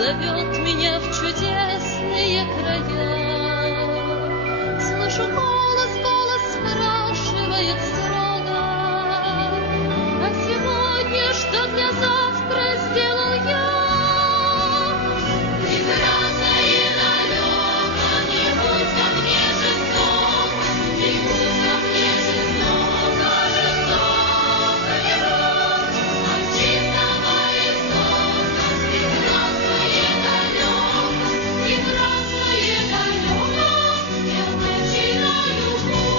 зовет меня в чудесные края. Слышу голос спрашивает строго: а сегодня что для завтра сделал я? Прекрасное далеко, не будь ко мне жестоко, не будь ко мне жестоко, жестоко не будь, от чистого истока. Прекрасное далеко, я начинаю путь.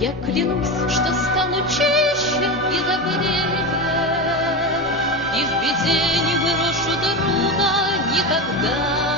Я клянусь, что стану чище и добрее, и в беде не брошу друга никогда.